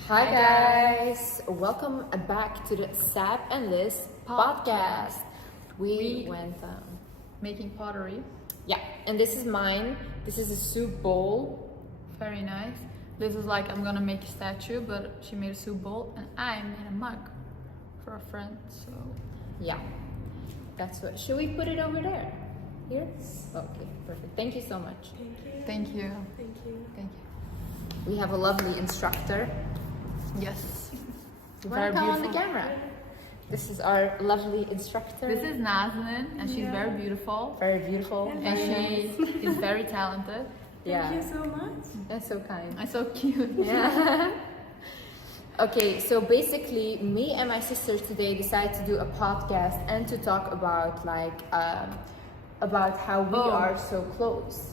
Hi guys, welcome back to the Sap and Liz podcast. We went making pottery. yeah, and this is mine. This is a soup bowl. Very nice. Liz is like, I'm gonna make a statue, but she made a soup bowl, and I made a mug for a friend. So Yeah, that's what. Should we put it over there? Here? Okay, perfect. Thank you so much. thank you. Thank you. Thank you. We have a lovely instructor. Yes. Very come on the camera. This is our lovely instructor. This is Nazanin, and she's very beautiful, very beautiful. and she is very talented. Yeah, Thank you so much. that's so kind. And so cute. Yeah. Okay, so basically, me and my sister today decided to do a podcast and to talk about about how we are so close.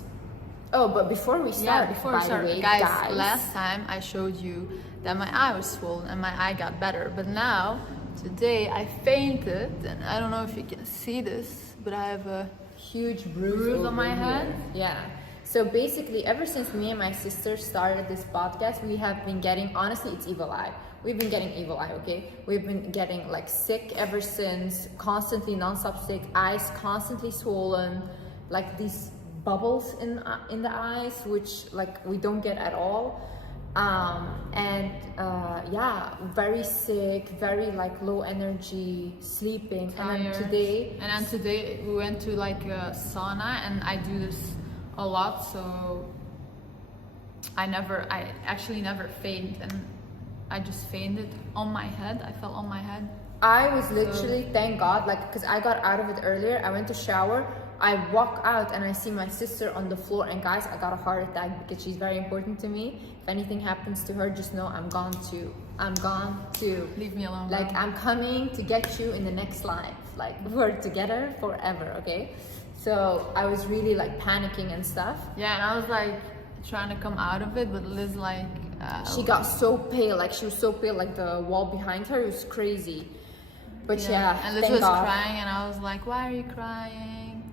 Oh, but before we start, Before by we start, the way, guys, last time I showed you that my eye was swollen and my eye got better, but now today I fainted, and I don't know if you can see this, but I have a huge bruise on over my here. head. Yeah. So basically, ever since me and my sister started this podcast, we have been getting, honestly, it's evil eye. We've been getting evil eye, okay? We've been getting like sick ever since, constantly non-stop sick, eyes constantly swollen, like these bubbles in the eyes, which like we don't get at all. Yeah, very sick, very like low energy, sleeping. Tired. And then today we went to like a sauna, and I do this a lot, so I actually never faint, and I just fainted on my head. I fell on my head. I was literally, thank God, like, because I got out of it earlier. I went to shower. I walk out and I see my sister on the floor. And guys, I got a heart attack because she's very important to me. If anything happens to her, just know I'm gone too. I'm gone too. Leave me alone. Like, I'm coming to get you in the next life. Like, we're together forever, okay? So I was really like panicking and stuff. Yeah, and I was like trying to come out of it, but Liz like she got so pale. Like, she was so pale. Like, the wall behind her was crazy. But yeah, and Liz thank was God. crying, and I was like, why are you crying?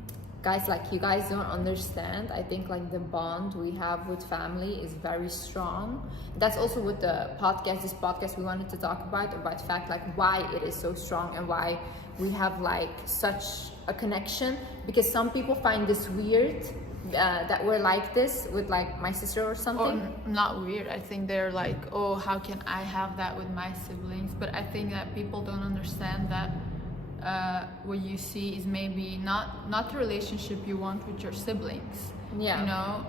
Guys, like, you guys don't understand. I think like the bond we have with family is very strong. That's also what this podcast we wanted to talk about the fact like why it is so strong and why we have like such a connection. Because some people find this weird that we're like this with like my sister or something. Or not weird. I think they're like, oh, how can I have that with my siblings? But I think that people don't understand that what you see is maybe not the relationship you want with your siblings. Yeah. You know,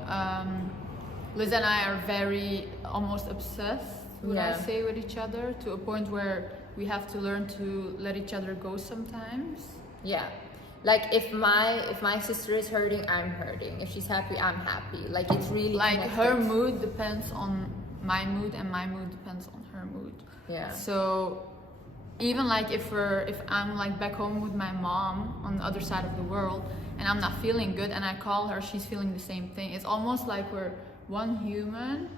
Liz and I are very almost obsessed, would I say, with each other, to a point where we have to learn to let each other go sometimes. Yeah. Like, if my sister is hurting, I'm hurting. If she's happy, I'm happy. Like, it's really like connected. her mood depends on my mood, and my mood depends on her mood. Yeah. So even like if I'm like back home with my mom on the other side of the world, and I'm not feeling good, and I call her, she's feeling the same thing. It's almost like we're one human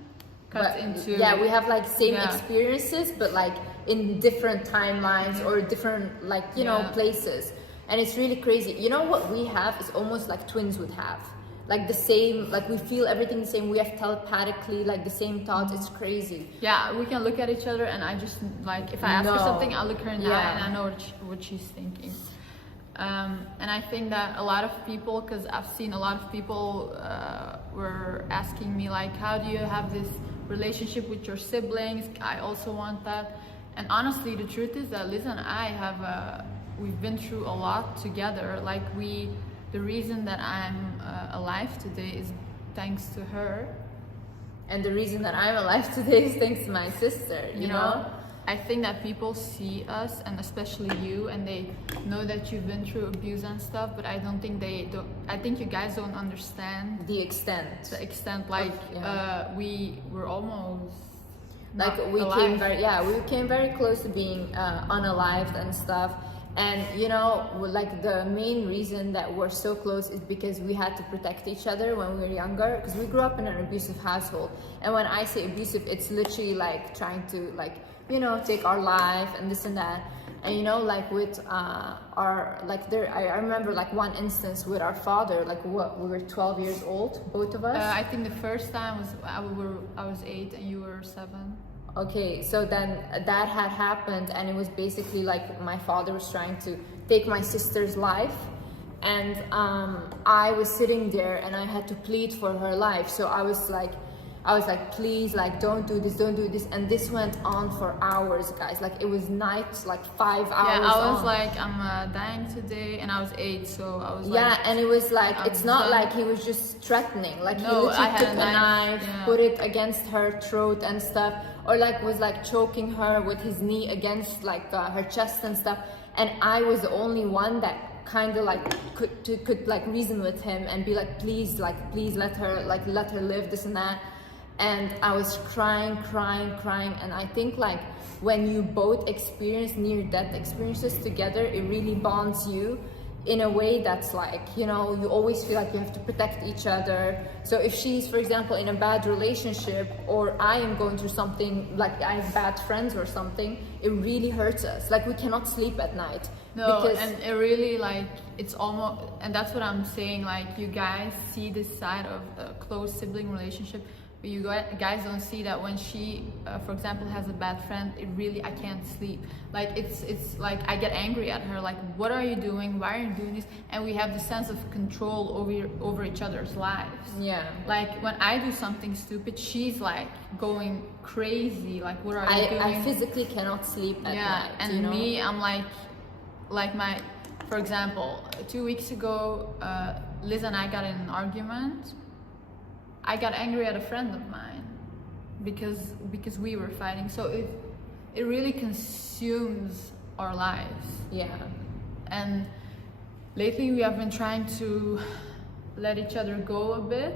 cut into. Yeah, we have like same experiences, but like in different timelines or different like you know places. And it's really crazy. You know what we have is almost like twins would have. Like the same, like we feel everything the same. We have telepathically like the same thoughts. It's crazy. Yeah, we can look at each other, and I just like, if I ask her something, I'll look her in the eye, and I know what she's thinking. And I think that a lot of people, because I've seen a lot of people were asking me like, how do you have this relationship with your siblings? I also want that. And honestly, the truth is that Liz and I have we've been through a lot together. Like the reason that I'm alive today is thanks to her. And the reason that I'm alive today is thanks to my sister, you know? I think that people see us, and especially you, and they know that you've been through abuse and stuff, but I think you guys don't understand the extent. Like, we were almost like we alive. came very close to being unalived and stuff. And you know, like the main reason that we're so close is because we had to protect each other when we were younger, because we grew up in an abusive household. And when I say abusive, it's literally like trying to like, you know, take our life and this and that. And you know, like with our like there, I remember like one instance with our father. Like we were 12 years old, both of us. I think the first time was I was 8 and you were 7. Okay, so then that had happened, and it was basically like my father was trying to take my sister's life, and I was sitting there and I had to plead for her life. So I was like, please, like, don't do this, and this went on for hours, guys. Like, it was nights, like 5 hours. Yeah, I was on. like, I'm dying today, and I was 8, so I was like, yeah, and it was like, it's not like he was just threatening. Like, No, he literally I had took a a knife, knife, yeah. put it against her throat and stuff, or like was like choking her with his knee against like her chest and stuff. And I was the only one that kind of like could like reason with him and be like, please let her live, this and that. And I was crying, and I think like when you both experience near-death experiences together, it really bonds you in a way that's like, you know, you always feel like you have to protect each other. So if she's, for example, in a bad relationship, or I am going through something, like I have bad friends or something, it really hurts us. Like, we cannot sleep at night. No, because and it really, like, it's almost, and that's what I'm saying, like, you guys see this side of a close sibling relationship, but you guys don't see that when she, for example, has a bad friend, it really, I can't sleep. Like, it's like, I get angry at her, like, what are you doing? Why are you doing this? And we have the sense of control over each other's lives. yeah, Like, when I do something stupid, she's like going crazy, like, what are you doing? I physically cannot sleep at night. And you know? me, I'm like my, for example, 2 weeks ago, Liz and I got in an argument. I got angry at a friend of mine because we were fighting. So it really consumes our lives. Yeah. And lately we have been trying to let each other go a bit,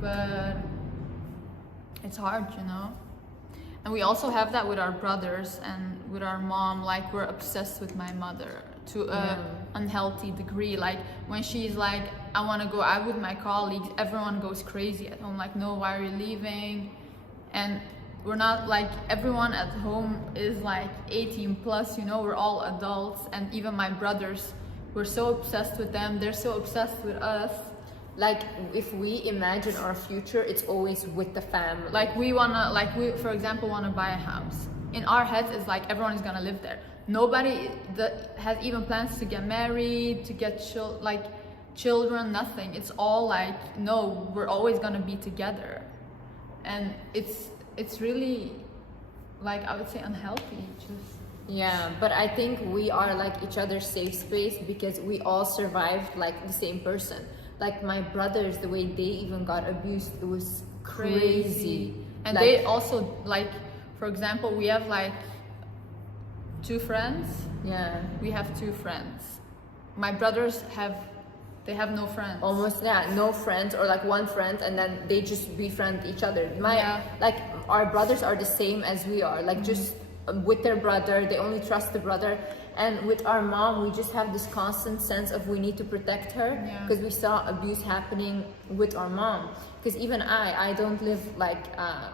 but it's hard, you know. And we also have that with our brothers and with our mom. Like, we're obsessed with my mother to a unhealthy degree. Like, when she's like, I want to go out with my colleagues, everyone goes crazy at home. Like, no, why are you leaving? And we're not like, everyone at home is like 18 plus, you know, we're all adults. And even my brothers, we're so obsessed with them, they're so obsessed with us. Like, if we imagine our future, it's always with the family. Like, we for example wanna buy a house. In our heads, it's like everyone is gonna live there. Nobody has even plans to get married, to get children, nothing. It's all like, no, we're always gonna be together. And it's really, like, I would say unhealthy, just. Yeah, but I think we are like each other's safe space because we all survived like the same person. Like, my brothers, the way they even got abused, it was crazy. And like, they also, like, for example, we have like 2 friends. Yeah. We have 2 friends. My brothers have no friends. Almost, yeah, no friends, or like one friend, and then they just befriend each other. Like, our brothers are the same as we are. Like, just with their brother, they only trust the brother. And with our mom, we just have this constant sense of we need to protect her because we saw abuse happening with our mom. Because even I don't live like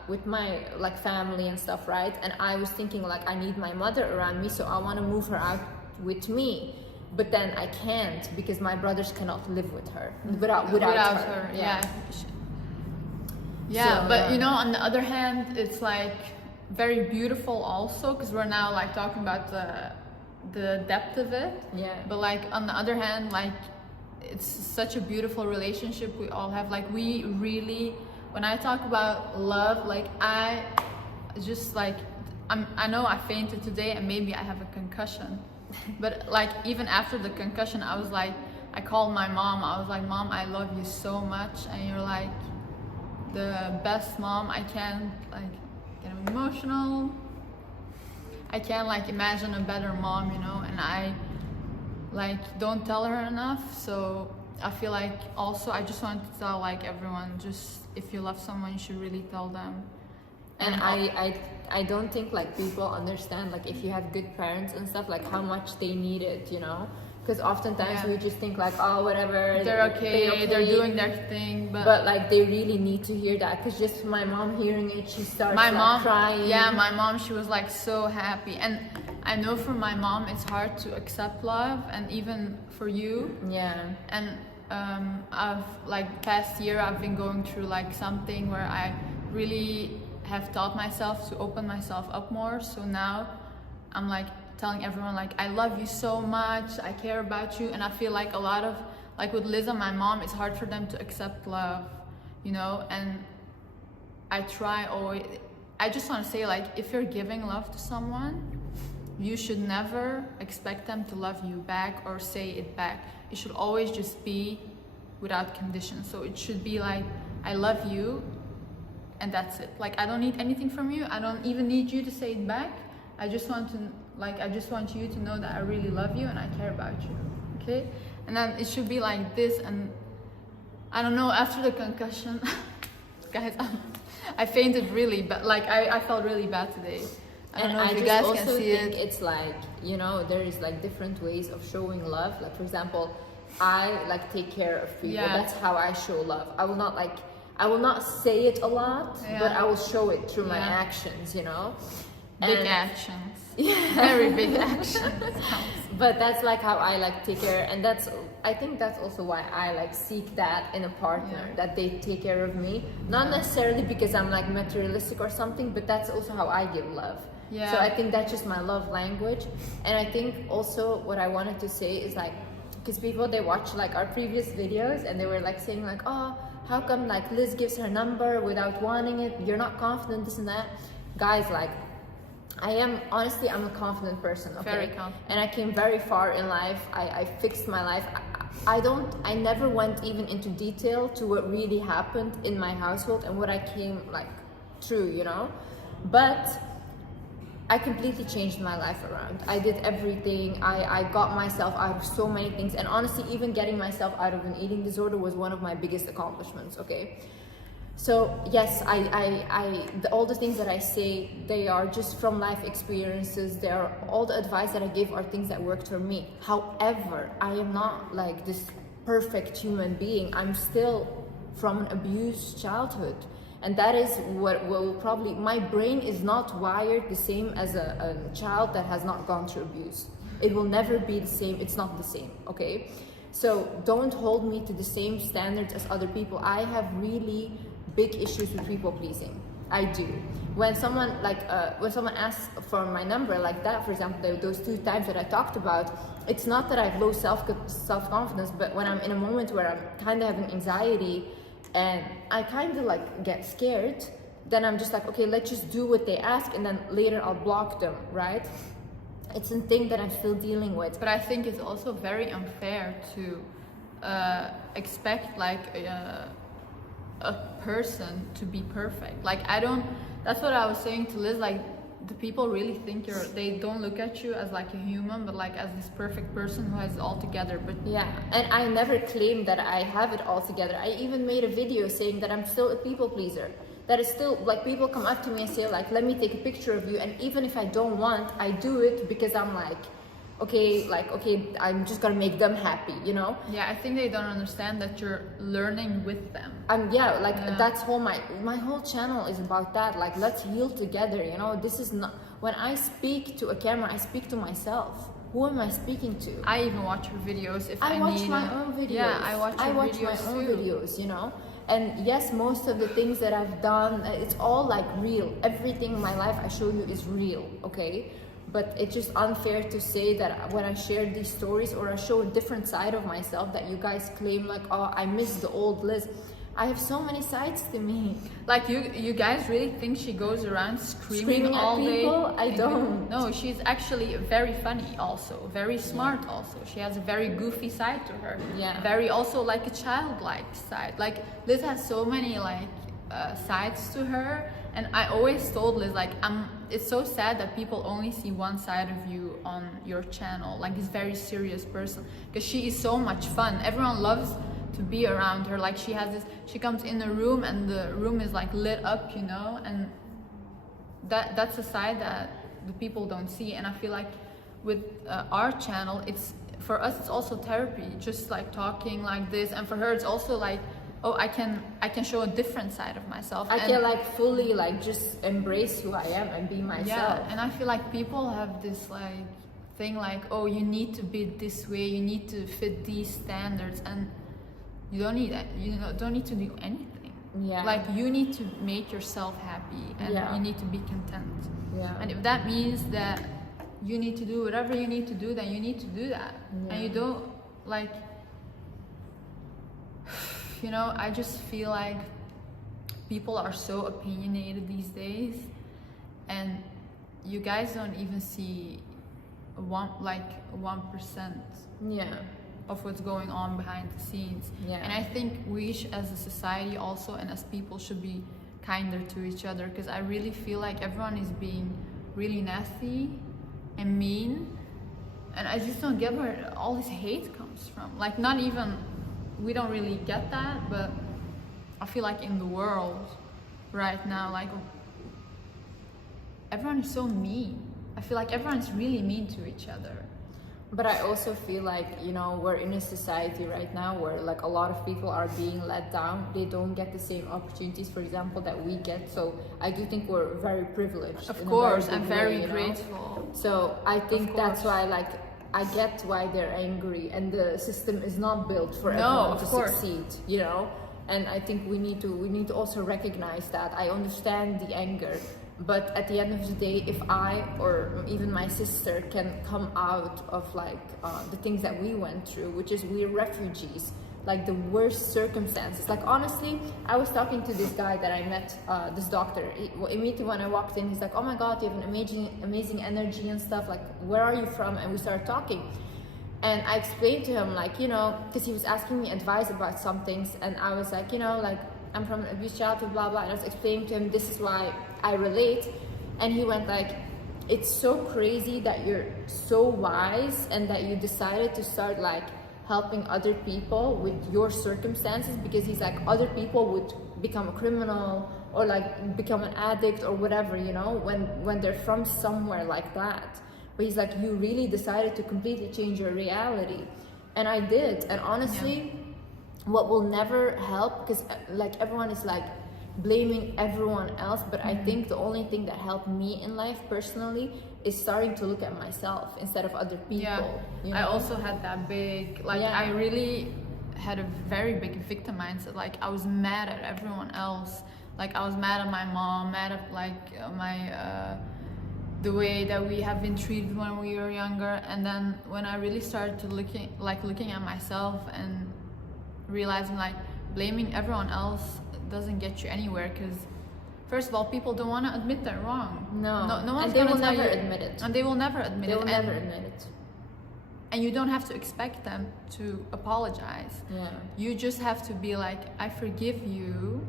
with my like family and stuff, right? And I was thinking like, I need my mother around me, so I want to move her out with me. But then I can't because my brothers cannot live with her without her. Yeah, So, but you know, on the other hand, it's like very beautiful also, because we're now like talking about the depth of it. Yeah. But like, on the other hand, like, it's such a beautiful relationship we all have. Like, we really, when I talk about love, like, I just like, I know I fainted today and maybe I have a concussion, but like, even after the concussion, I was like, I called my mom, I was like, Mom, I love you so much, and you're like the best mom. I can't like get emotional. I can't like imagine a better mom, you know, and I like don't tell her enough. So I feel like also I just want to tell like everyone, just if you love someone, you should really tell them. And I don't think like people understand, like, if you have good parents and stuff, like how much they need it, you know. Because oftentimes we just think like, oh, whatever, they're okay, they're doing their thing, but like they really need to hear that. Because just my mom hearing it, she starts crying. Yeah, my mom, she was like so happy. And I know for my mom it's hard to accept love, and even for you. Yeah. And I've like past year I've been going through like something where I really have taught myself to open myself up more. So now I'm like telling everyone like I love you so much, I care about you. And I feel like a lot of like with Liz and my mom, it's hard for them to accept love, you know. And I try always, I just want to say like if you're giving love to someone, you should never expect them to love you back or say it back. It should always just be without conditions. So it should be like I love you and that's it. Like I don't need anything from you. I don't even need you to say it back. I just want you to know that I really love you and I care about you. Okay? And then it should be like this. And I don't know, after the concussion guys, I fainted really bad. Like I felt really bad today. I don't know if you guys can see it. It's like, you know, there is like different ways of showing love. Like for example, I like take care of people. Yeah. That's how I show love. I will not say it a lot, but I will show it through my actions, you know. Big actions. Very big actions. But that's like how I like take care, and I think that's also why I like seek that in a partner, that they take care of me. Not necessarily because I'm like materialistic or something, but that's also how I give love. Yeah. So I think that's just my love language. And I think also what I wanted to say is like, because people, they watch like our previous videos and they were like saying like, oh, how come like Liz gives her number without wanting it? You're not confident, this and that. Guys, like I'm a confident person, okay? Very confident. And I came very far in life. I fixed my life. I never went even into detail to what really happened in my household and what I came like through, you know? But I completely changed my life around. I did everything. I got myself out of so many things. And honestly, even getting myself out of an eating disorder was one of my biggest accomplishments, okay? So yes, all the things that I say, they are just from life experiences. They are all the advice that I give are things that worked for me. However, I am not like this perfect human being. I'm still from an abused childhood. And that is what will probably, my brain is not wired the same as a child that has not gone through abuse. It will never be the same. It's not the same, okay? So don't hold me to the same standards as other people. I have really big issues with people pleasing. I do. When someone asks for my number like that, for example, those 2 times that I talked about, it's not that I have low self-confidence, but when I'm in a moment where I'm kind of having anxiety and I kind of like get scared, then I'm just like, okay, let's just do what they ask, and then later I'll block them, right? It's a thing that I'm still dealing with. But I think it's also very unfair to expect like a person to be perfect. Like that's what I was saying to Liz, like the people really think they don't look at you as like a human, but like as this perfect person who has it all together. But yeah, and I never claimed that I have it all together. I even made a video saying that I'm still a people pleaser. That is still like, people come up to me and say like, let me take a picture of you, and even if I don't want, I do it because I'm like, okay, I'm just gonna make them happy, you know? Yeah, I think they don't understand that you're learning with them. That's whole my whole channel is about that. Like, let's heal together, you know? This is not, when I speak to a camera, I speak to myself. Who am I speaking to? I even watch your videos if I watch my own videos. Yeah, I watch my own videos, you know? And yes, most of the things that I've done, it's all like real. Everything in my life I show you is real, okay? But it's just unfair to say that when I share these stories or I show a different side of myself that you guys claim like, oh, I miss the old Liz. I have so many sides to me. Like you guys really think she goes around screaming all at people? day? I don't. No, she's actually very funny also, very smart also. She has a very goofy side to her. Yeah. Very also like a childlike side. Like Liz has so many like sides to her. And I always told Liz, like, it's so sad that people only see one side of you on your channel, like this very serious person, because she is so much fun. Everyone loves to be around her. Like she comes in a room and the room is like lit up, you know, and that's a side that the people don't see. And I feel like with our channel, for us it's also therapy, just like talking like this, and for her it's also like, oh, I can show a different side of myself. I can like fully like just embrace who I am and be myself. Yeah, and I feel like people have this like thing like, oh, you need to be this way, you need to fit these standards, and you don't need that. You don't need to do anything. Yeah. Like, you need to make yourself happy, and Yeah. you need to be content. Yeah. And if that means that you need to do whatever you need to do, then you need to do that. Yeah. And you don't, like, you know, I just feel like people are so opinionated these days, and you guys don't even see 1% Yeah. of what's going on behind the scenes. Yeah. And I think we as a society also, and as people, should be kinder to each other, because I really feel like everyone is being really nasty and mean, and I just don't get where all this hate comes from. Like, not even, we don't really get that, but I feel like in the world right now, like, everyone is so mean. I feel like everyone's really mean to each other. But I also feel like, you know, we're in a society right now where like a lot of people are being let down. They don't get the same opportunities, for example, that we get. So I do think we're very privileged. Of in a course, very I'm good very way, you know? grateful. So I think Of that's course. why, like, I get why they're angry, and the system is not built for No, everyone of to course. succeed, you know. And I think we need to also recognize that. I understand the anger, but at the end of the day, if I or even my sister can come out of like the things that we went through, which is we're refugees, like the worst circumstances. Like, honestly, I was talking to this guy that I met, this doctor. Immediately when I walked in, he's like, "Oh my God, you have an amazing energy and stuff. Like, where are you from?" And we started talking. And I explained to him, like, you know, because he was asking me advice about some things, and I was like, you know, like, I'm from an abused childhood, blah, blah. And I was explaining to him, this is why I relate. And he went like, it's so crazy that you're so wise and that you decided to start like helping other people with your circumstances, because he's like, other people would become a criminal or like become an addict or whatever, you know, when they're from somewhere like that. But he's like, you really decided to completely change your reality. And I did. And honestly, what will never help, because like everyone is like blaming everyone else, but I think the only thing that helped me in life personally is starting to look at myself instead of other people. Yeah, you know? I also had that big, like, Yeah. I really had a very big victim mindset. Like, I was mad at everyone else. Like, I was mad at my mom, mad at like the way that we have been treated when we were younger. And then when I really started to looking at myself and realizing like blaming everyone else doesn't get you anywhere, because first of all, people don't want to admit they're wrong. No, no one's and they gonna will tell never you, admit it. and they will never admit They it. will And- never admit it. and you don't have to expect them to apologize. Yeah. You just have to be like, I forgive you.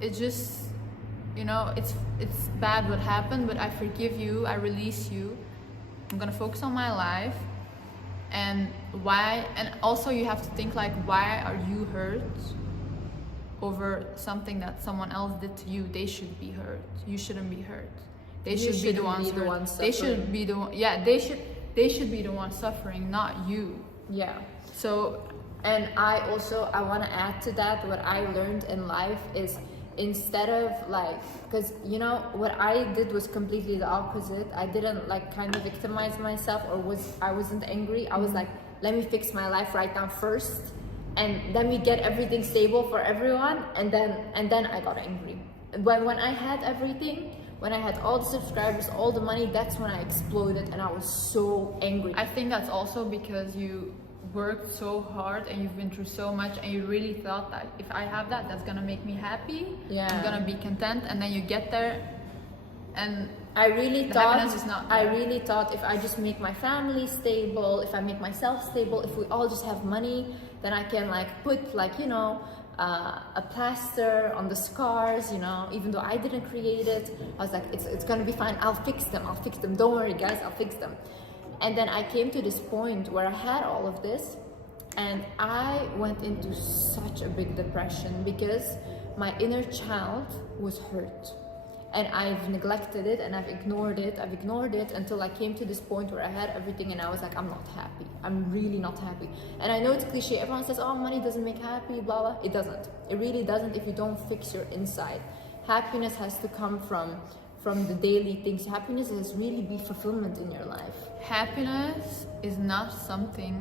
It just, you know, it's bad what happened, but I forgive you, I release you. I'm gonna focus on my life. And why, and also you have to think like, why are you hurt over something that someone else did to you? They should be hurt. You shouldn't be hurt. They You should be the shouldn't ones be the hurt. ones They should suffering. be the one, yeah, they should be the ones suffering, not you. Yeah. So, And I want to add to that, what I learned in life is, instead of like, because you know what I did was completely the opposite. I didn't like kind of victimize myself, or I wasn't angry. I was like, let me fix my life right now first, and let me get everything stable for everyone, and then I got angry. When I had everything, when I had all the subscribers, all the money, that's when I exploded, and I was so angry. I think that's also because you worked so hard and you've been through so much, and you really thought that if I have that, that's gonna make me happy. Yeah. I'm gonna be content, and then you get there, and I really the thought, happiness is not I there. really thought if I just make my family stable, if I make myself stable, if we all just have money, then I can like put like, you know, a plaster on the scars, you know, even though I didn't create it. I was like, it's gonna be fine. I'll fix them. Don't worry, guys, I'll fix them. And then I came to this point where I had all of this, and I went into such a big depression because my inner child was hurt. And I've neglected it and I've ignored it until I came to this point where I had everything and I was like, I'm not happy. I'm really not happy. And I know it's cliche. Everyone says, oh, money doesn't make happy, blah, blah. It doesn't. It really doesn't if you don't fix your inside. Happiness has to come from the daily things. Happiness has really be fulfillment in your life. happiness is not something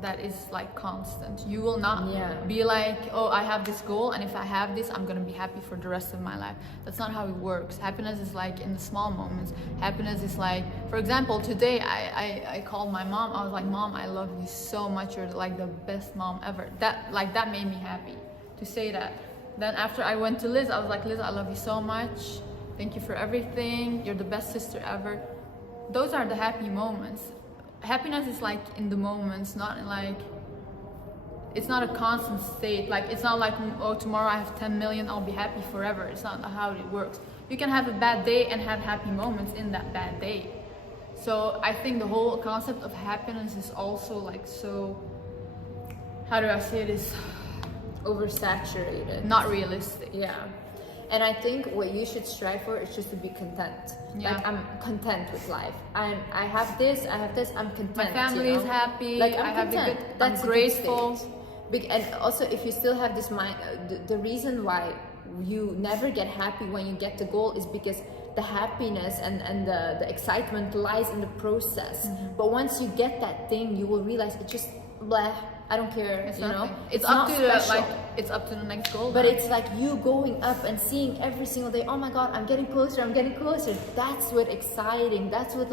that is like constant. You will not Yeah. be like, oh, I have this goal, and if I have this, I'm gonna be happy for the rest of my life. That's not how it works. Happiness is like in the small moments. Happiness is like, for example, today I called my mom. I was like, Mom, I love you so much. You're like the best mom ever. That made me happy to say that. Then after I went to Liz, I was like, Liz, I love you so much. Thank you for everything. You're the best sister ever. Those are the happy moments. Happiness is like in the moments, not in like, it's not a constant state. Like, it's not like, oh, tomorrow I have 10 million, I'll be happy forever. It's not how it works. You can have a bad day and have happy moments in that bad day. So I think the whole concept of happiness is also like so, how do I say this? Oversaturated. Not realistic. Yeah. And I think what you should strive for is just to be content. Yeah. Like, I'm content with life. I have this, I'm content. My family is happy. Like, I have content. I'm grateful. And also, if you still have this mind, the reason why you never get happy when you get the goal is because the happiness and the excitement lies in the process. But once you get that thing, you will realize it's just blah. I don't care, It's you know. nothing. It's up not to the, special. like, it's up to the next goal. But then. it's like you going up and seeing every single day, oh my God, I'm getting closer, I'm getting closer. That's what exciting. That's what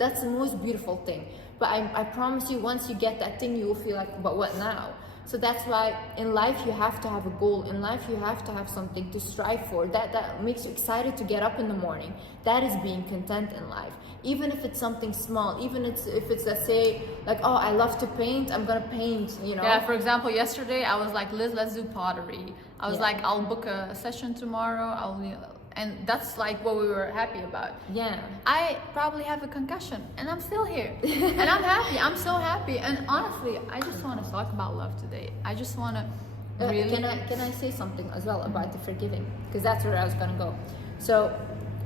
that's the most beautiful thing. But I promise you, once you get that thing, you will feel like, but what now? So that's why in life you have to have a goal. In life you have to have something to strive for. That makes you excited to get up in the morning. That is being content in life. Even if it's something small, even if it's let's say like, oh, I love to paint, I'm gonna paint, you know. Yeah, for example, yesterday I was like, Liz, let's do pottery. I was Yeah. like, I'll book a session tomorrow. And that's like what we were happy about. Yeah. I probably have a concussion and I'm still here. And I'm happy. I'm so happy. And honestly, I just want to talk about love today. I just want to really... Can I say something as well about the forgiving? Because that's where I was going to go. So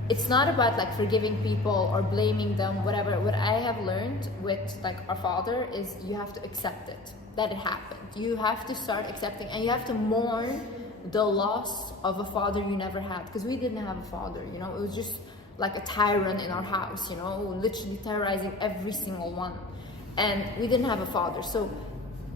it's not about like forgiving people or blaming them, whatever. What I have learned with like our father is you have to accept it, that it happened. You have to start accepting, and you have to mourn the loss of a father you never had, because we didn't have a father, you know. It was just like a tyrant in our house, you know, literally terrorizing every single one, and we didn't have a father. So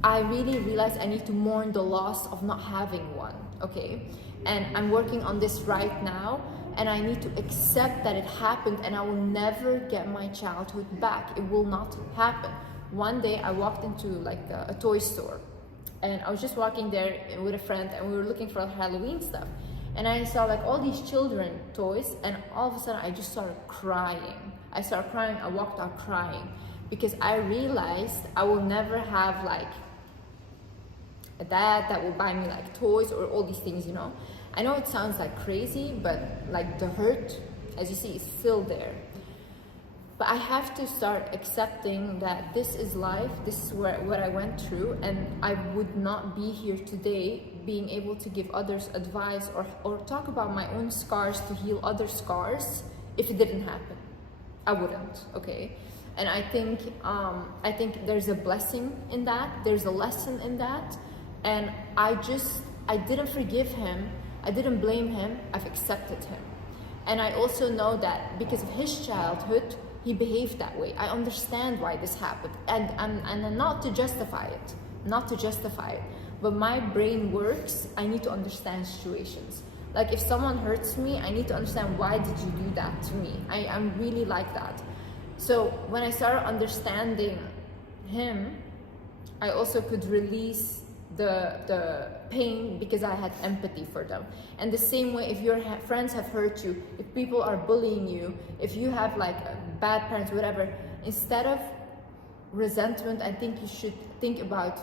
I really realized I need to mourn the loss of not having one, okay? And I'm working on this right now, and I need to accept that it happened, and I will never get my childhood back. It will not happen. One day I walked into like a toy store, and I was just walking there with a friend, and we were looking for Halloween stuff. And I saw like all these children toys, and all of a sudden I just started crying. I started crying, I walked out crying, because I realized I will never have like a dad that will buy me like toys or all these things, you know. I know it sounds like crazy, but like the hurt, as you see, is still there. But I have to start accepting that this is life, this is what I went through, and I would not be here today being able to give others advice or talk about my own scars to heal other scars if it didn't happen. I wouldn't, okay? And I think there's a blessing in that, there's a lesson in that, and I didn't forgive him, I didn't blame him, I've accepted him. And I also know that because of his childhood, he behaved that way. I understand why this happened, and not to justify it, but my brain works. I need to understand situations. Like if someone hurts me, I need to understand, why did you do that to me? I'm really like that. So when I started understanding him, I also could release the pain, because I had empathy for them. And the same way, if your friends have hurt you, if people are bullying you, if you have like bad parents, whatever, instead of resentment, I think you should think about,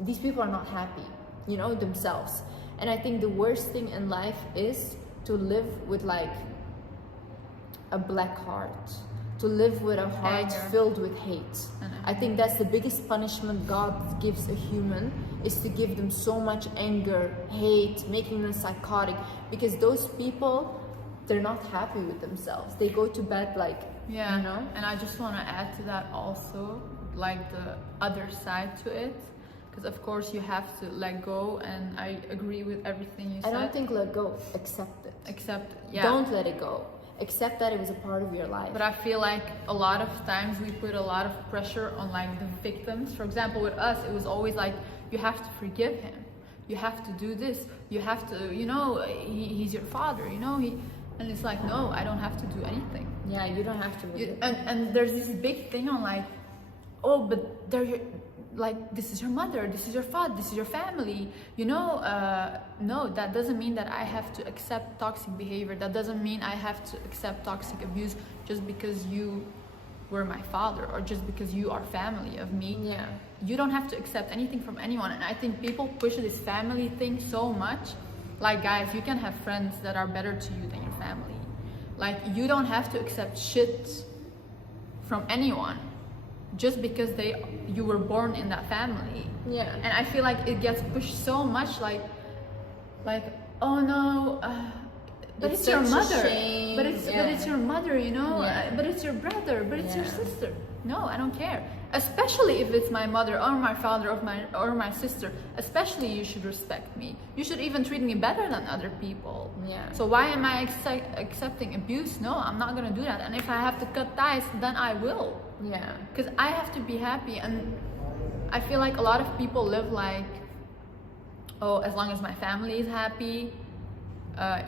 these people are not happy, you know, themselves. And I think the worst thing in life is to live with like a black heart, to live with a heart filled with hate. I think that's the biggest punishment God gives a human, is to give them so much anger, hate, making them psychotic, because those people, they're not happy with themselves. They go to bed like, yeah, you know? And I just want to add to that also, like the other side to it, because of course you have to let go, and I agree with everything you said. I don't think let go, accept it. Accept, yeah. Don't let it go. accept that it was a part of your life. But I feel like a lot of times we put a lot of pressure on like the victims. For example, with us, it was always like, you have to forgive him, you have to do this, you have to, you know, he's your father, you know, and it's like, no, I don't have to do anything. Yeah, you don't have to. And there's this big thing on like, oh, but they're your, like, this is your mother, this is your father, this is your family, you know. No, that doesn't mean that I have to accept toxic behavior. That doesn't mean I have to accept toxic abuse just because you were my father or just because you are family of me. Yeah. You don't have to accept anything from anyone. And I think people push this family thing so much. Like, guys, you can have friends that are better to you than your family. Like, you don't have to accept shit from anyone just because you were born in that family. Yeah. And I feel like it gets pushed so much, like oh no, but it's your mother. But it's your mother, you know. But it's your brother. But it's your sister. No, I don't care. Especially if it's my mother or my father or my sister. Especially, you should respect me. You should even treat me better than other people. Yeah. So why am I accepting abuse? No, I'm not gonna do that. And if I have to cut ties, then I will. Yeah. Because I have to be happy, and I feel like a lot of people live like, oh, as long as my family is happy,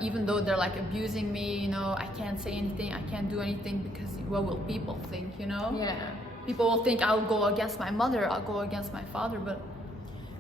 even though they're like abusing me, you know, I can't say anything, I can't do anything because what will people think, you know? Yeah. People will think I'll go against my mother, I'll go against my father, but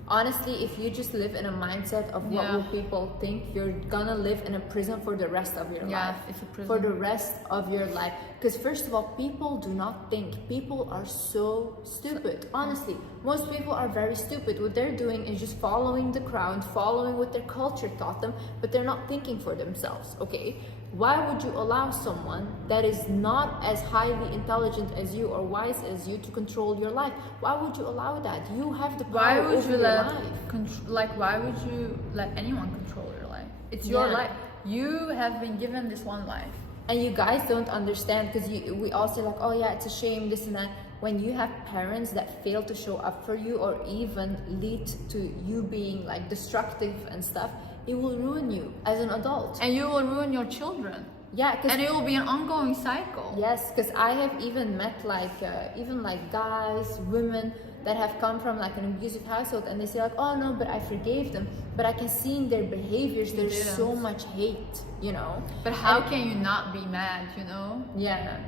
honestly, if you just live in a mindset of what will people think, you're gonna live in a prison for the rest of your life. It's a prison. For the rest of your life. Because first of all, people do not think. People are so stupid. Honestly, most people are very stupid. What they're doing is just following the crowd, following what their culture taught them, but they're not thinking for themselves, okay? Why would you allow someone that is not as highly intelligent as you or wise as you to control your life? Why would you allow that? You have the power over your life. Why would you let anyone control your life? It's your life. You have been given this one life. And you guys don't understand, because we all say like, oh yeah, it's a shame, this and that. When you have parents that fail to show up for you or even lead to you being like destructive and stuff, it will ruin you as an adult. And you will ruin your children. Yeah, and it will be an ongoing cycle. Yes, because I have even met like even like guys, women that have come from like an abusive household, and they say like, oh no, but I forgave them. But I can see in their behaviors there's so much hate, you know. But how can you not be mad, you know? Yeah.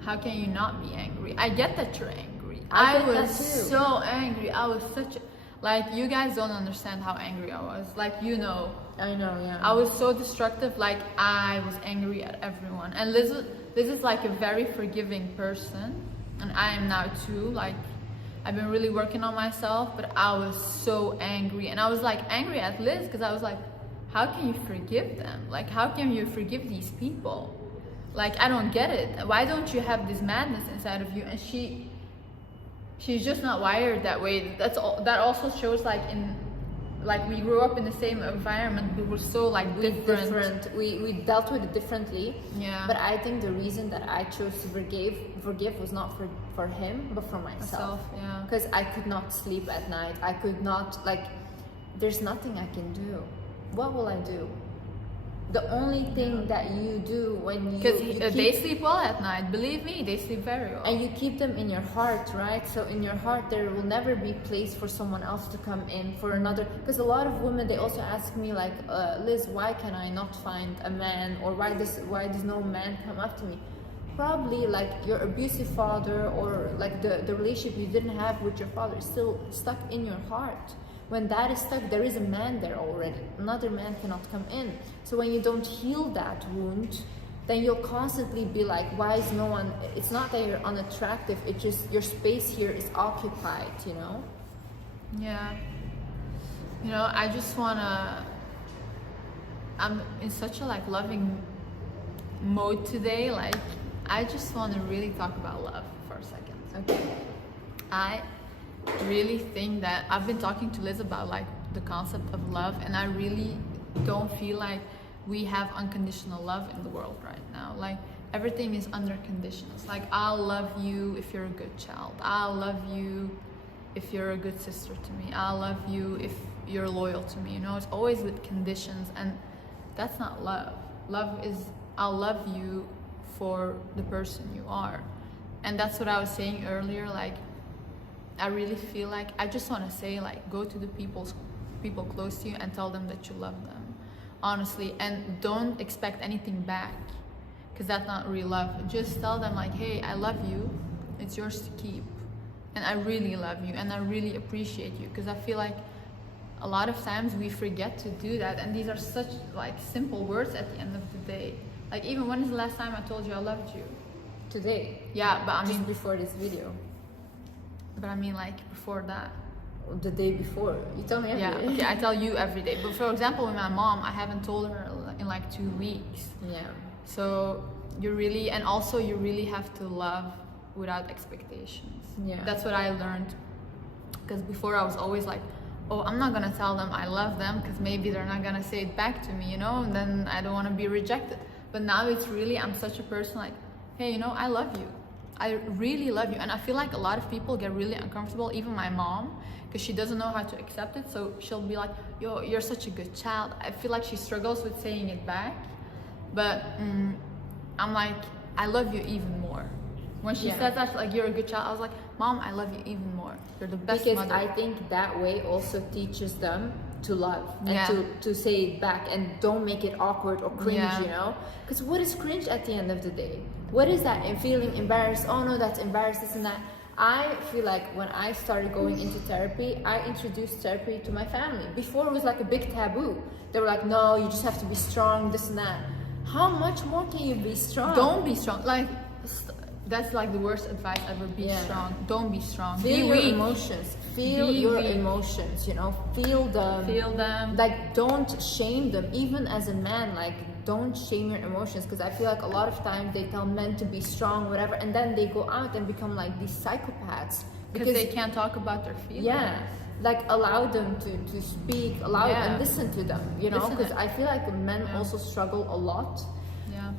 How can you not be angry? I get that you're angry. I was so angry. I was such a, like, you guys don't understand how angry I was. Like, you know. I know, yeah. I was so destructive. Like, I was angry at everyone. And Liz is like a very forgiving person. And I am now too. Like, I've been really working on myself. But I was so angry. And I was like angry at Liz because I was like, how can you forgive them? Like, how can you forgive these people? Like, I don't get it. Why don't you have this madness inside of you? And she's just not wired that way. That also shows like we grew up in the same environment, but we're so like different. We dealt with it differently. Yeah. But I think the reason that I chose to forgive was not for him, but for myself. Yeah. Because I could not sleep at night. I could not, like, there's nothing I can do. What will I do? The only thing that you do when you... Because they sleep well at night. Believe me, they sleep very well. And you keep them in your heart, right? So in your heart, there will never be place for someone else to come in, for another... Because a lot of women, they also ask me like, Liz, why can I not find a man? Or why does no man come up to me? Probably like your abusive father, or like the relationship you didn't have with your father is still stuck in your heart. When that is stuck, there is a man there already. Another man cannot come in. So when you don't heal that wound, then you'll constantly be like, why is no one... It's not that you're unattractive, it's just your space here is occupied, you know? Yeah. You know, I just wanna... I'm in such a like loving mode today. Like, I just want to really talk about love for a second. Okay. I really think that I've been talking to Liz about like the concept of love, and I really don't feel like we have unconditional love in the world right now. Like, everything is under conditions. Like, I'll love you if you're a good child. I'll love you if you're a good sister to me. I'll love you if you're loyal to me. You know, it's always with conditions, and that's not love. Love is, I'll love you for the person you are. And that's what I was saying earlier, like I really feel like I just want to say, like, go to the people close to you and tell them that you love them, honestly, and don't expect anything back, because that's not real love. Just tell them, like, hey, I love you, it's yours to keep, and I really love you and I really appreciate you. Because I feel like a lot of times we forget to do that, and these are such like simple words at the end of the day. Like, even when is the last time I told you I loved you? Today. Yeah, but I mean just before this video. But I mean, like, before that. The day before. You tell me every day. Yeah, okay, I tell you every day. But for example, with my mom, I haven't told her in like 2 weeks. Yeah. So you really, and also you really have to love without expectations. Yeah. That's what I learned. Because before I was always like, oh, I'm not gonna tell them I love them because maybe they're not gonna say it back to me, you know, and then I don't want to be rejected. But now it's really, I'm such a person like, hey, you know, I love you. I really love you. And I feel like a lot of people get really uncomfortable, even my mom, because she doesn't know how to accept it. So she'll be like, yo, you're such a good child. I feel like she struggles with saying it back. But I'm like, I love you even more. When she says that, like, you're a good child, I was like, Mom, I love you even more. You're the best because mother. I think that way also teaches them to love and to say it back, and don't make it awkward or cringe, you know? Because what is cringe at the end of the day? What is that? And feeling embarrassed, oh no, that's embarrassed, this and that. I feel like when I started going into therapy, I introduced therapy to my family. Before it was like a big taboo. They were like, no, you just have to be strong, this and that. How much more can you be strong? Don't be strong. Like, that's like the worst advice ever. Be strong. Don't be strong. Feel be your weak. emotions. Feel your emotions, you know. Feel them. Feel them. Like, don't shame them. Even as a man, like, don't shame your emotions. Because I feel like a lot of times they tell men to be strong, whatever, and then they go out and become like these psychopaths. Because they can't talk about their feelings. Yeah. Like, allow them to speak, and listen to them, you know. Because I feel like men also struggle a lot.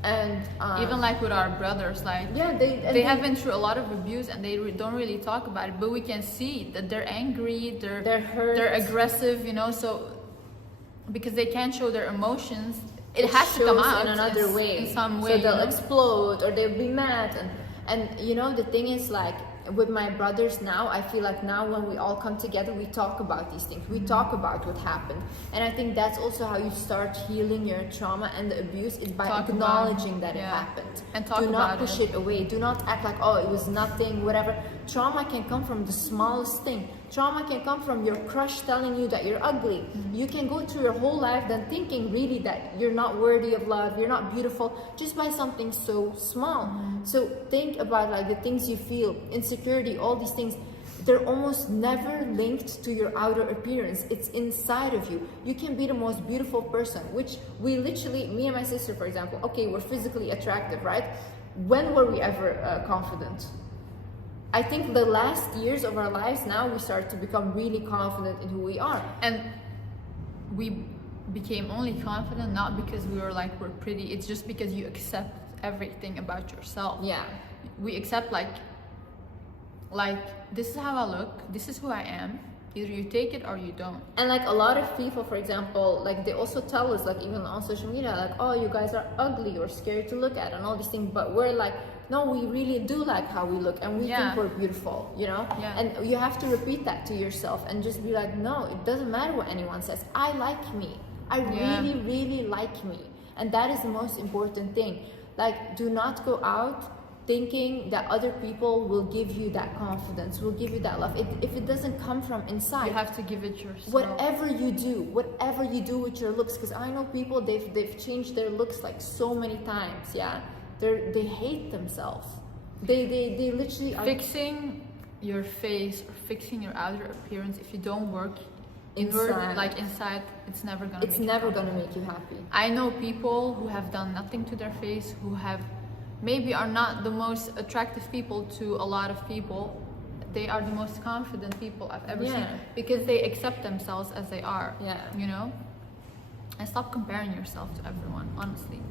And even like with our brothers, like they have been through a lot of abuse and they don't really talk about it, but we can see that they're angry, they're hurt, they're aggressive, you know. So because they can't show their emotions, it has to come out in another way, in some way. So they'll explode or they'll be mad, and you know, the thing is, like, with my brothers now, I feel like now when we all come together, we talk about these things. We talk about what happened. And I think that's also how you start healing your trauma and the abuse, is by acknowledging that it happened. And talk Do not about push it away. Do not act like, oh, it was nothing, whatever. Trauma can come from the smallest thing. Trauma can come from your crush telling you that you're ugly. You can go through your whole life then thinking really that you're not worthy of love, you're not beautiful, just by something so small. So think about, like, the things you feel, insecurity, all these things, they're almost never linked to your outer appearance. It's inside of you. You can be the most beautiful person, which we literally, me and my sister, for example, okay, we're physically attractive, right? When were we ever confident? I think the last years of our lives, now we start to become really confident in who we are. And we became only confident not because we were like, we're pretty, it's just because you accept everything about yourself. Yeah. We accept like this is how I look, this is who I am. Either you take it or you don't. And like a lot of people, for example, like they also tell us, like even on social media, like, oh, you guys are ugly or scary to look at and all these things, but we're like, no, we really do like how we look and we think we're beautiful, you know? And you have to repeat that to yourself and just be like, no, it doesn't matter what anyone says. I like me. I really, really like me. And that is the most important thing. Like, do not go out thinking that other people will give you that confidence, will give you that love. If it doesn't come from inside, you have to give it yourself. Whatever you do with your looks, because I know people, they've changed their looks like so many times. They hate themselves. They literally are fixing your face or fixing your outer appearance. If you don't work inward, like inside, it's never gonna make you happy. I know people who have done nothing to their face, who have maybe are not the most attractive people to a lot of people. They are the most confident people I've ever seen, because they accept themselves as they are. You know? And stop comparing yourself to everyone, honestly.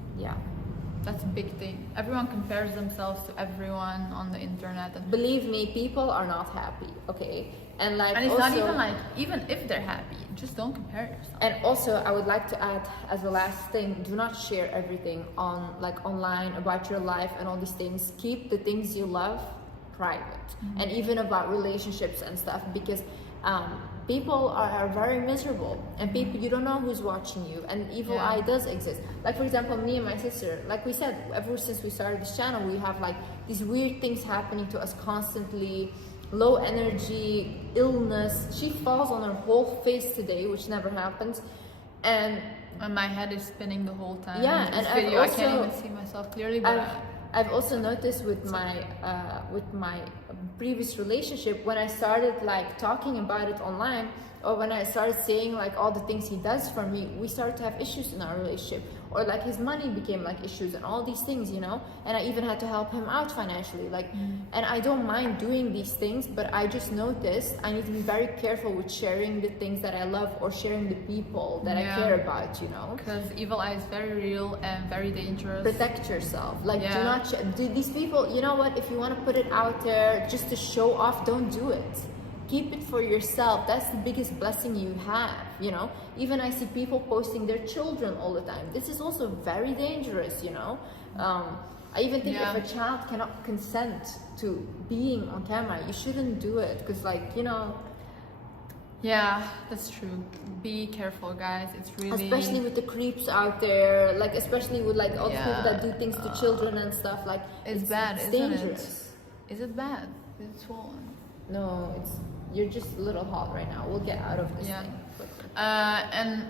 That's a big thing. Everyone compares themselves to everyone on the internet, and Believe me, people are not happy, okay? And like, it's also, not even like, even if they're happy, just don't compare yourself. and also, I would like to add as the last thing: do not share everything on like online about your life and all these things. Keep the things you love private, and even about relationships and stuff, because people are very miserable, and people, you don't know who's watching you, and evil eye does exist. Like, for example, me and my sister, like we said, ever since we started this channel, we have like these weird things happening to us constantly. Low energy, illness. She falls on her whole face today, which never happens, and my head is spinning the whole time. Yeah, In and this video, I've I can't also- even see myself clearly, but I've also noticed with my previous relationship, when I started like talking about it online, or when I started saying like all the things he does for me, we started to have issues in our relationship, or like his money became like issues and all these things, you know. And I even had to help him out financially, like. And I don't mind doing these things, but I just noticed I need to be very careful with sharing the things that I love or sharing the people that I care about, you know. because evil eye is very real and very dangerous. Protect yourself, like do not do these people, you know what, if you want to put it out there just to show off, don't do it. Keep it for yourself. That's the biggest blessing you have, you know. Even I see people posting their children all the time. This is also very dangerous, you know. I even think if a child cannot consent to being on camera, you shouldn't do it, because like, you know. Yeah, that's true. Be careful, guys. It's really, especially with the creeps out there, like especially with like all the people that do things to children and stuff, like it's bad, it's isn't dangerous. it? Is it bad? Is it swollen? No, you're just a little hot right now. We'll get out of this thing quickly. And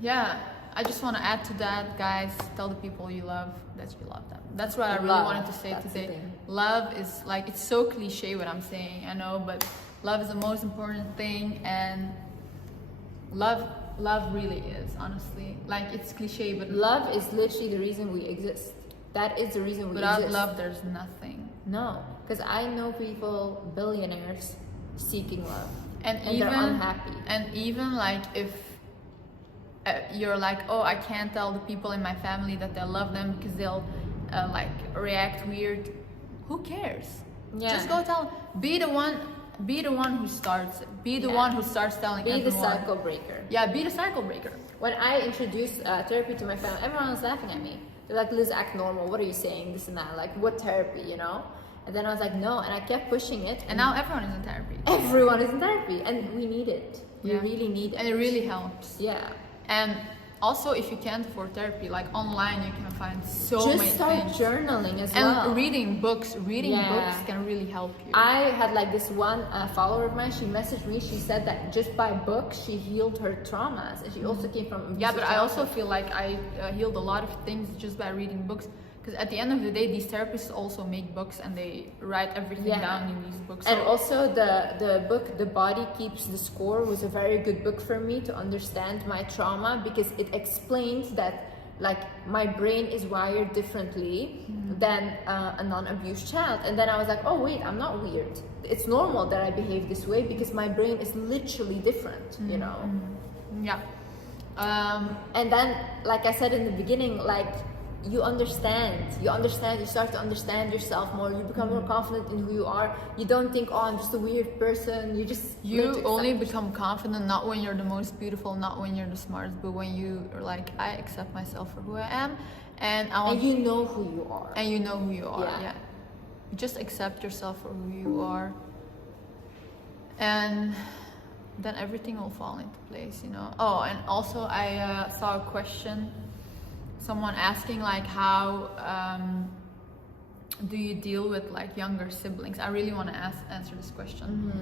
yeah, I just want to add to that, guys. Tell the people you love that you love them. That's what I really wanted to say today. Love is like, it's so cliche what I'm saying, I know, but love is the most important thing, and love really is, honestly. Like, it's cliche, but love is literally the reason we exist. That is the reason we exist. Without love, there's nothing. No, because I know people, billionaires, seeking love, and they're unhappy. And even like if you're like, oh, I can't tell the people in my family that I love them because they'll like react weird. Who cares? Yeah. Just go tell. Be the one who starts it. Be the one who starts telling everyone. Be the cycle breaker. Yeah, be the cycle breaker. When I introduced therapy to my family, everyone was laughing at me. They're like, Liz, act normal. What are you saying? This and that. Like, what therapy, you know? And then I was like, no. And I kept pushing it. And now everyone is in therapy. Everyone is in therapy. And we need it. We really need it. And it really helps. Yeah. And also, if you can't afford therapy, like online, you can find so just many start things. Journaling as and well. Reading books can really help you. I had like this one follower of mine. She messaged me. She said that just by books, she healed her traumas, and she also came from abusive yeah, but I also childhood. feel like I healed a lot of things just by reading books. Because at the end of the day, these therapists also make books and they write everything down in these books. And also the book The Body Keeps the Score was a very good book for me to understand my trauma, because it explained that like my brain is wired differently than a non-abused child. And then I was like, oh wait, I'm not weird. It's normal that I behave this way because my brain is literally different, you know? Yeah. And then, like I said in the beginning, like you start to understand yourself more. You become more confident in who you are. You don't think, oh, I'm just a weird person. You only become confident not when you're the most beautiful, not when you're the smartest, but when you are like, I accept myself for who I am, and you know who you are. And you know who you are. Yeah. Just accept yourself for who you are, and then everything will fall into place, you know. Oh, and also I saw a question. Someone asking like, how do you deal with like younger siblings? I really want to answer this question.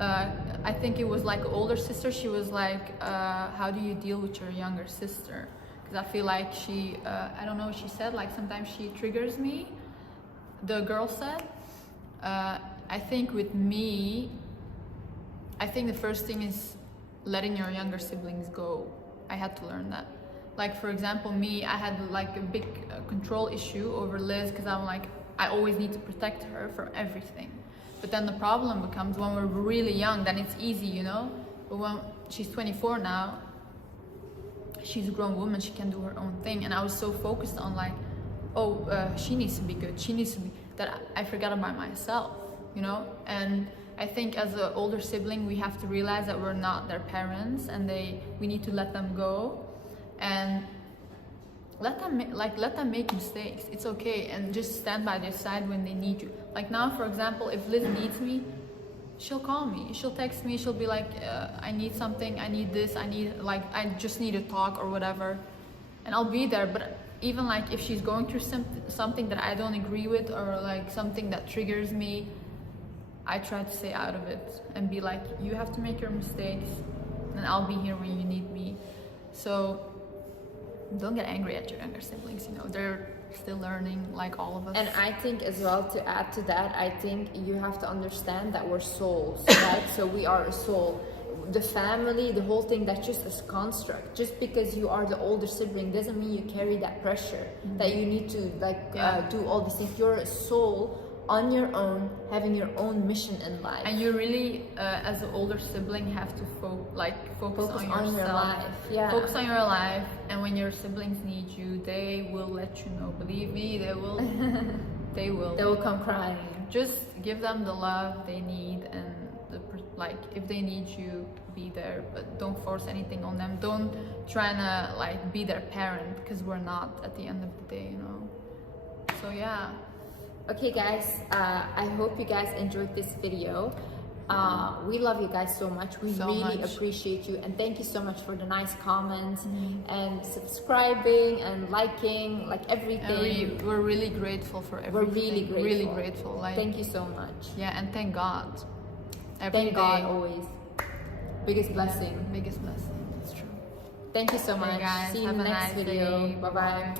I think it was like an older sister. She was like, how do you deal with your younger sister? Because I feel like she, I don't know what she said, like sometimes she triggers me, the girl said. I think with me, I think the first thing is letting your younger siblings go. I had to learn that. Like, for example, me, I had like a big control issue over Liz, because I'm like, I always need to protect her from everything. But then the problem becomes when we're really young, then it's easy, you know? But when she's 24 now, she's a grown woman, she can do her own thing. And I was so focused on like oh, she needs to be good, she needs to be, that I forgot about myself, you know. And I think as an older sibling, we have to realize that we're not their parents, and we need to let them go and let them make mistakes. It's okay, and just stand by their side when they need you. Like now, for example, if Liz needs me, she'll call me, she'll text me, she'll be like, I need something, I need this, I just need to talk or whatever, and I'll be there. But even like if she's going through something that I don't agree with, or like something that triggers me, I try to stay out of it and be like, you have to make your mistakes, and I'll be here when you need me. So don't get angry at your younger siblings, you know, they're still learning like all of us. And I think as well, to add to that, I think you have to understand that we're souls, right? So we are a soul. The family, the whole thing, that's just a construct. Just because you are the older sibling doesn't mean you carry that pressure, that you need to do all these things. You're a soul on your own, having your own mission in life. And you really, as an older sibling, have to focus on yourself. Your life. Yeah. Focus on your life, and when your siblings need you, they will let you know. Believe me, they will. They will. They will come crying. Just give them the love they need, and if they need you, be there. But don't force anything on them. Don't try to be their parent, because we're not at the end of the day, you know. So yeah. Okay guys, I hope you guys enjoyed this video. We love you guys so much. We really appreciate you, and thank you so much for the nice comments and subscribing and liking, like everything. We're really grateful for everything. We're really grateful. Really grateful. Thank you so much. Yeah, and thank God. Thank God always. Biggest blessing. Biggest blessing. It's true. Thank you so much. Guys, see you in the next video. Bye bye.